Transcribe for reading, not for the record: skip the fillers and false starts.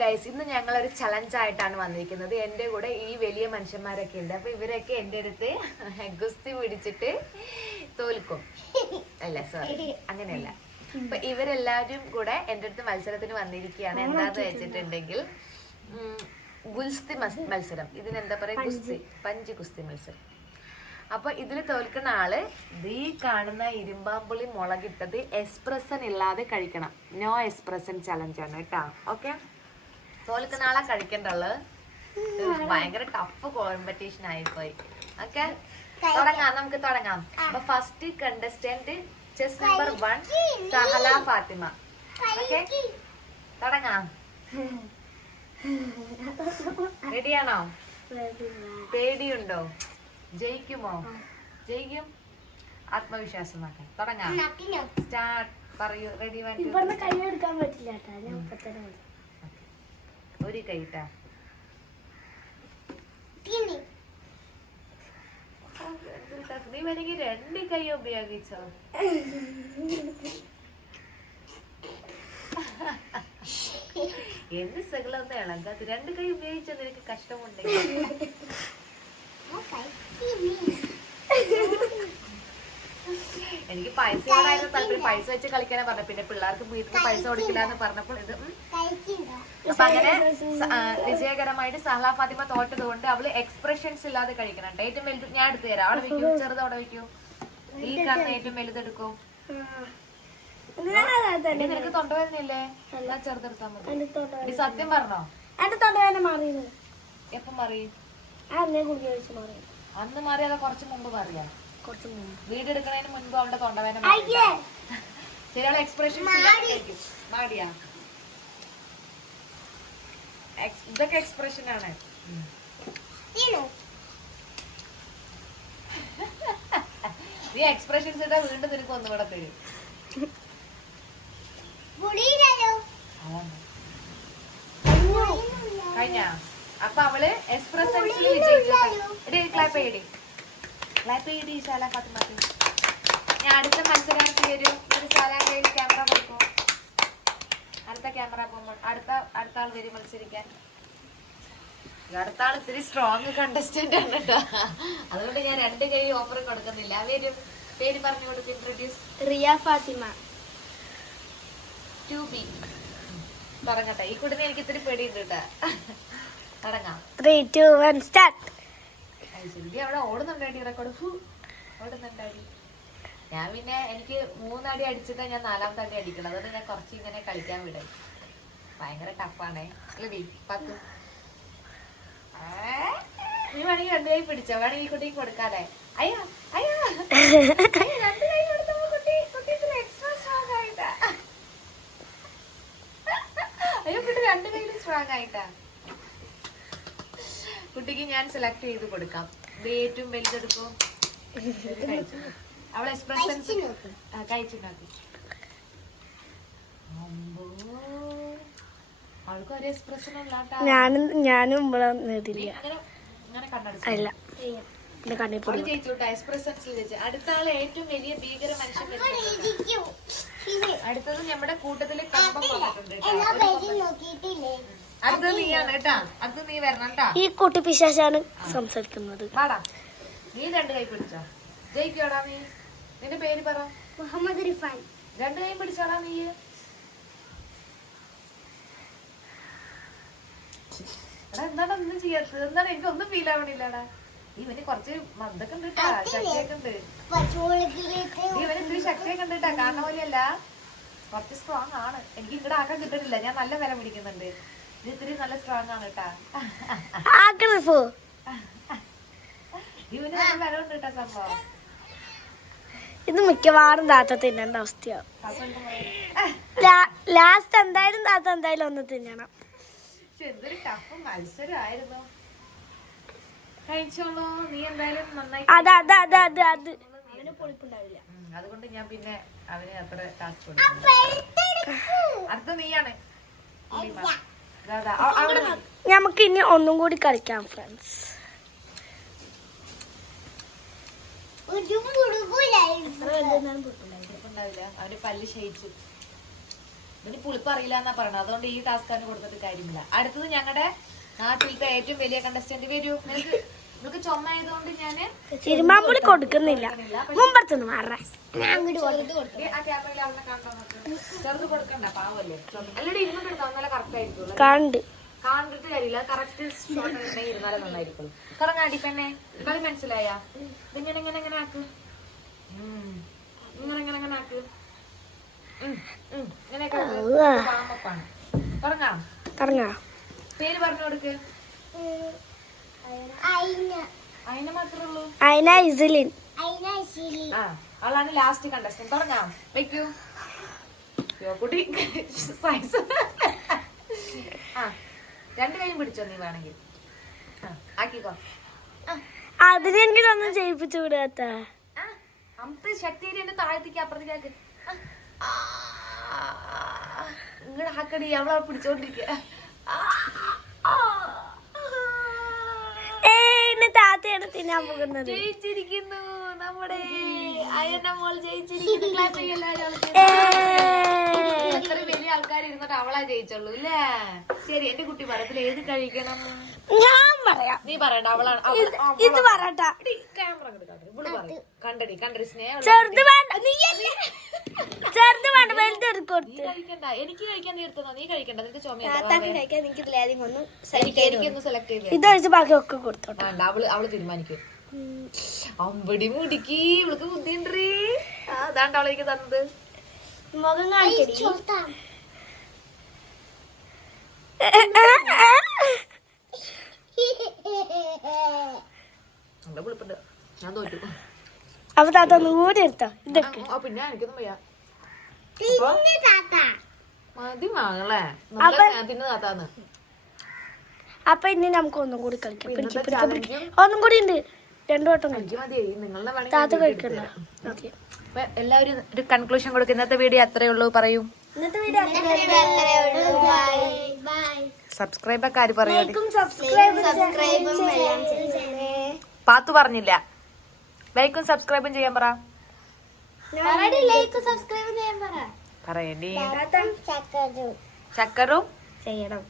Guys, ഇന്ന് ഞങ്ങളൊരു challenge ആയിട്ടാണ് വന്നിരിക്കുന്നത്. എൻ്റെ കൂടെ ഈ വലിയ മനുഷ്യന്മാരൊക്കെ ഉണ്ട്. അപ്പൊ ഇവരൊക്കെ എൻ്റെ അടുത്ത് ഗുസ്തി പിടിച്ചിട്ട് തോൽക്കും. അല്ല, സോറി, അങ്ങനെയല്ല. അപ്പൊ ഇവരെല്ലാരും കൂടെ എൻ്റെ അടുത്ത് മത്സരത്തിന് വന്നിരിക്കുകയാണ്. എന്താന്ന് വെച്ചിട്ടുണ്ടെങ്കിൽ ഗുസ്തി മത്സരം. ഇതിനെന്താ പറയാ? ഗുസ്തി, പഞ്ച് ഗുസ്തി മത്സരം. അപ്പൊ ഇതില് തോൽക്കുന്ന ആള് ഈ കാണുന്ന ഇരുമ്പാമ്പുളി മുളകിട്ടത് എക്സ്പ്രഷൻ ഇല്ലാതെ കഴിക്കണം. നോ എക്സ്പ്രഷൻ ചലഞ്ചാണ് കേട്ടോ. ഓക്കെ, തോൽക്കുന്ന ആളെ കഴിക്കണ്ടുള്ളത്. ഭയങ്കര ടഫ് കോമ്പറ്റീഷൻ ആയിപ്പോയി. ഓക്കെ, തുടങ്ങാം, നമുക്ക് തുടങ്ങാം. അപ്പൊ first contestant chess number 1 Sahala Fathima. Okay, തുടങ്ങാം. റെഡിയാണോ? പേടിയുണ്ടോ? ജയിക്കുമോ? ജയിക്കും. ആത്മവിശ്വാസം നോക്കാം. തുടങ്ങാം. സ്റ്റാർട്ട്. പറയൂ. റെഡി? കൈ എടുക്കാൻ പറ്റില്ല. ഒരു കൈട്ടാ. നീ വേണമെങ്കിൽ 2 കൈ ഉപയോഗിച്ചോ. എന്ത് സകലൊന്നും ഇളകാത്ത 2 കൈ ഉപയോഗിച്ചോ. നിനക്ക് കഷ്ടമുണ്ടെങ്കിൽ എനിക്ക് പൈസയോടായിരുന്നു താല്പര്യം. പൈസ വെച്ച് കളിക്കാനാ പറഞ്ഞത്. പിന്നെ പിള്ളേർക്ക് വീട്ടിൽ പൈസ കൊടുക്കില്ലാന്ന് പറഞ്ഞപ്പോൾ ഇത് അപ്പൊ അങ്ങനെ വിജയകരമായിട്ട് സഹല ഫാത്തിമ തോറ്റത് കൊണ്ട് അവള് എക്സ്പ്രഷൻസ് ഇല്ലാതെ കഴിക്കണം. ഏറ്റവും വലുത് ഞാൻ എടുത്തു തരാം. അവിടെ വെക്കൂ. ചെറുത് അവിടെ വെക്കൂ. ഈ കാണുന്ന ഏറ്റവും വലുതെടുക്കൂ. നിനക്ക് തൊണ്ടവേദനയില്ലേ? എല്ലാം ചെറുതെടുത്താൽ മതി. നീ സത്യം പറഞ്ഞോ? എപ്പം മാറി? അന്ന് മാറി അതോ കുറച്ച് മുമ്പ് മാറിയാ? വീടെടുക്കുന്നതിന് മുൻപ് അവളുടെ തൊണ്ടവേദന ശരി. അവളെ എക്സ്പ്രഷൻ മാടിയാ? ഇതൊക്കെ എക്സ്പ്രഷൻ ആണ്. നീ എക്സ്പ്രഷൻസ് ഇട്ടാ വീണ്ടും നിനക്ക് ഒന്നുകൂടെ തരും. കഴിഞ്ഞ അപ്പൊ അവള് എക്സ്പ്രഷൻസിൽ വിജയിച്ചു. ക്ലാപ്പ് ചെയ്യടി, ക്ലാപ്പ് ചെയ്യടി സഹല ഫാത്തിമക്ക്. ഞാൻ അടുത്ത മത്സരാർത്ഥി വരും. ഒരു സാലാങ്കയിൽ ക്യാമറ കൊടുക്കും. അടുത്ത ക്യാമറ പോകുമ്പോൾ അടുത്ത ആൾ വരും മത്സരിക്കാൻ. അടുത്ത ആൾ ഇത്തിരി സ്ട്രോങ് കണ്ടസ്റ്റന്റ് ആണ് കേട്ടോ. അതുകൊണ്ട് ഞാൻ 2 കൈ ഓഫർ കൊടുക്കുന്നില്ല. വരും. പേര് പറഞ്ഞു കൊടുക്കും. ഇൻട്രൊഡ്യൂസ്. റിയ ഫാത്തിമ. 2B. തുടങ്ങട്ടെ. ഈ കുട്ടിനെ എനിക്ക് ഇത്തിരി പേടിയുണ്ട് കേട്ടാ. തുടങ്ങാം. 3, 2, 1 സ്റ്റാർട്ട്. ശരി, അവിടെ ഓടുന്നുണ്ടാടി. റെക്കോർഡ് ഓടുന്നുണ്ടാടി. ഞാൻ പിന്നെ എനിക്ക് 3 അടി അടിച്ചിട്ടാ ഞാൻ 4ാമത്തെ അടി അടിക്കണം. അതുകൊണ്ട് ഞാൻ കുറച്ച് ഇങ്ങനെ കളിക്കാൻ വിടാം. ഭയങ്കര ടഫാണേ. അല്ലേ 10? നീ വേണമെങ്കിൽ 2 കൈ പിടിച്ചോ. വേണമെങ്കിൽ ഈ കുട്ടിക്ക് കൊടുക്കാല്ലേ? അയ്യോ അയ്യോ, 2 കൈ കൊടുത്തപ്പോ കുട്ടി എക്സ്ട്രാ സ്ട്രോങ് ആയിട്ടാ. അയ്യോ, കുട്ടി 2 കൈയിലും സ്ട്രോങ് ആയിട്ടാ. കുട്ടിക്ക് ഞാൻ സെലക്ട് ചെയ്ത് കൊടുക്കാം. ഏറ്റവും വലുതെടുക്കും. അവളെ എക്സ്പ്രഷൻസ് കഴിച്ചിട്ടുണ്ടാക്കും. അവൾക്ക് ഒരു എക്സ്പ്രഷൻ അല്ലാട്ടാ. ഞാനും നേടില്ല. ഇങ്ങനെ കണ്ണടച്ചില്ല. അടുത്ത ആള് ഏറ്റവും വലിയ ഭീകര മനുഷ്യൻ. അടുത്തത് നമ്മുടെ കൂട്ടത്തില് കമ്പം വന്നിട്ടുണ്ട്. അടുത്തത് നീയാണ് കേട്ടാ. അടുത്തത് നീ വരണം കേട്ടാ. ഈ കുട്ടി പിശാചാണ് സംസാരിക്കുന്നത്. വാടാ, നീ 2 കൈ പിടിച്ചോ. ജയിക്കോടാ നീ. നിന്റെ പേര് പറ. മുഹമ്മദ് റിഫാൻ. 2 കൈ പിടിച്ചോടാ നീ. എടാ, എന്താണ് ഒന്നും ചെയ്യാത്തത്? എന്താണ്? എനിക്ക് ഒന്നും ഫീൽ ആവണില്ലടാ. ഇവന് കുറച്ച് മന്ദൊക്കെ ഉണ്ട് കേട്ടാ. ശക്തിയൊക്കെ ഉണ്ട്. ഇവന് ഇത്തിരി ശക്തിയൊക്കെ ഉണ്ട് കേട്ടാ. കാണുന്ന പോലെയല്ല, കുറച്ച് സ്ട്രോങ് ആണ്. എനിക്ക് ഇങ്ങടെ ആക്കാൻ കിട്ടുന്നില്ല. ഞാൻ നല്ല വില പിടിക്കുന്നുണ്ട്. ഇത് ഇത്തിരി നല്ല സ്ട്രോങ് ആണ് കേട്ടാ. ഇവന് നല്ല വില ഉണ്ട് കേട്ടാ സംഭവം. ഇത് മിക്കവാറും താത്ത തിന്നേണ്ട അവസ്ഥയാവും. ലാസ്റ്റ് എന്തായാലും താത്ത എന്തായാലും ഒന്ന് തിന്നണം. എന്തൊരു ടഫ് മത്സരമായിരുന്നു. കഴിച്ചോളൂ. നീ എന്തായാലും നന്നായി. അതുകൊണ്ട് ഞാൻ പിന്നെ അവന് അത്ര ടാസ്ക് കൊടുക്കും. അടുത്ത നീയാണ്. നമുക്ക് ഇനി ഒന്നും കൂടി കളിക്കാം ഫ്രണ്ട്സ്. അവന് പല്ല് ക്ഷയിച്ചു. ഇതിന് പുളിപ്പ് അറിയില്ല എന്നാ പറയണത്. അതുകൊണ്ട് ഈ ടാസ്ക് ആണ് കൊടുത്തിട്ട് കാര്യമില്ല. അടുത്തത് ഞങ്ങളുടെ നാട്ടിലത്തെ ഏറ്റവും വലിയ കണ്ടസ്റ്റന്റ് വരൂ. നിങ്ങൾക്ക് ചുമ ആയതുകൊണ്ട് ഞാന് തിരുമാമ്പുളി കൊടുക്കുന്നില്ല. മുമ്പത്തൊന്നും മാറ ചെറുത് കൊടുക്കണ്ട, പാവല്ലേ. അല്ലടി ഇരുന്ന് എടുത്താൽ നല്ല കറക്റ്റ് ആയിരിക്കുള്ളൂ. കണ്ട് കണ്ടിട്ട് കാര്യമില്ല, കറക്റ്റ് ഷോട്ട് ഉണ്ടെങ്കിൽ ഇരുന്നാലേ നന്നായിരിക്കുള്ളൂ. കറങ്ങാടി പെണ്ണെ, കളി മനസ്സിലായ? ഇതിങ്ങനെ ഇങ്ങനെ ഇങ്ങനെ ആക്ക്, ഇങ്ങനെ ഇങ്ങനെ ഇങ്ങനെ ആക്ക്, ഇങ്ങനെയൊക്കെ വാമപ്പാണ്. തുടങ്ങാം. തുടങ്ങാം. പേര് പറഞ്ഞു കൊടുക്ക്. അയിന മാത്രമേ ഉള്ളൂ. അയിന ഇസിലിൻ. ആ, ആളാണ് ലാസ്റ്റ് കണ്ടസ്റ്റന്റ്. തുടങ്ങാം. വെക്കൂ. കുട്ടി സൈസ്. ആ, രണ്ടു കൈയും പിടിച്ചോ നീ വേണമെങ്കിൽ. ആക്കിക്കോ. അതിനെങ്കിലൊന്നും ചെയ്യിപ്പിച്ചു വിടാത്ത അമ്പത് ശക്തിയേരി എന്നെ താഴത്തേക്ക് അപ്പുറത്തേക്ക് ഇങ്ങടെ ആക്കടി. അവളെ പിടിച്ചോണ്ടിരിക്കുക. താത്തയാണ് തിന്നാൻ പോകുന്നത്. ജയിച്ചിരിക്കുന്നു നമ്മുടെ അയന മോൾ ജയിച്ചിരിക്കുന്നു. ക്ലാസ് എത്ര വലിയ ആൾക്കാർ ഇരുന്നിട്ട് അവളാ ജയിച്ചുള്ളൂ അല്ലേ? ശരി, എന്റെ കുട്ടി പറയത്തില്ല ഏത് കഴിക്കണം. ഞാൻ പറയാം. നീ പറയണ്ട, അവളാണ്. ഇത് പറയട്ടാ. ക്യാമറ കണ്ടടി കണ്ടടി സ്നേഹം. ചെറുത് വേണ്ട, ചെറുത് വേണ്ട, വലുത് എടുക്കും. നീ കഴിക്കണ്ട, എനിക്ക് കഴിക്കാൻ നീ എടുത്തോ. നീ കഴിക്കണ്ട, നിനക്ക് ചുമ. എനിക്കൊന്ന് എനിക്കൊന്ന് സെലക്ട് ചെയ്ത് ഇതൊഴിച്ച് ബാക്കി ഒക്കെ കൊടുത്തോട്ടെ. വേണ്ട, അവള് തീരുമാനിക്കും. അമ്പടി മുടിക്ക് ഇവൾക്ക് ബുദ്ധിണ്ടേ. അതാണ്ട് അവളേക്ക് തന്നത്. മുഖം കാണിക്കടി. നല്ല പുളിപ്പുണ്ട്. ഞാൻ തോറ്റു. അപ്പൊ താത്ത ഒന്ന് കൂടി എടുത്തോ. ഇതൊക്കെ പിന്നെ എനിക്കൊന്നും വയ്യ. മതി മകളെ, നല്ല തിന്നു താത്താന്ന്. അപ്പൊ ഇനി നമുക്ക് ഒന്നും കൂടി കളിക്കാം. ഒന്നും കൂടി ഉണ്ട്. രണ്ടു വട്ടം കളിക്കാം. മതി, നിങ്ങളുടെ താത്ത കഴിക്കണ്ട. ഓക്കെ, എല്ലാവരും ഒരു കൺക്ലൂഷൻ കൊടുക്കും. ഇന്നത്തെ വീഡിയോ അത്രേ ഉള്ളൂ. പറയൂ. ഇന്നത്തെ വീഡിയോ സബ്സ്ക്രൈബ് ഒക്കെ ആര് പറയൂ? പാത്തു പറഞ്ഞില്ല. ലൈക്കും സബ്സ്ക്രൈബും ചെയ്യാൻ പറ. പറയടി. ചക്കരും ചെയ്യണം.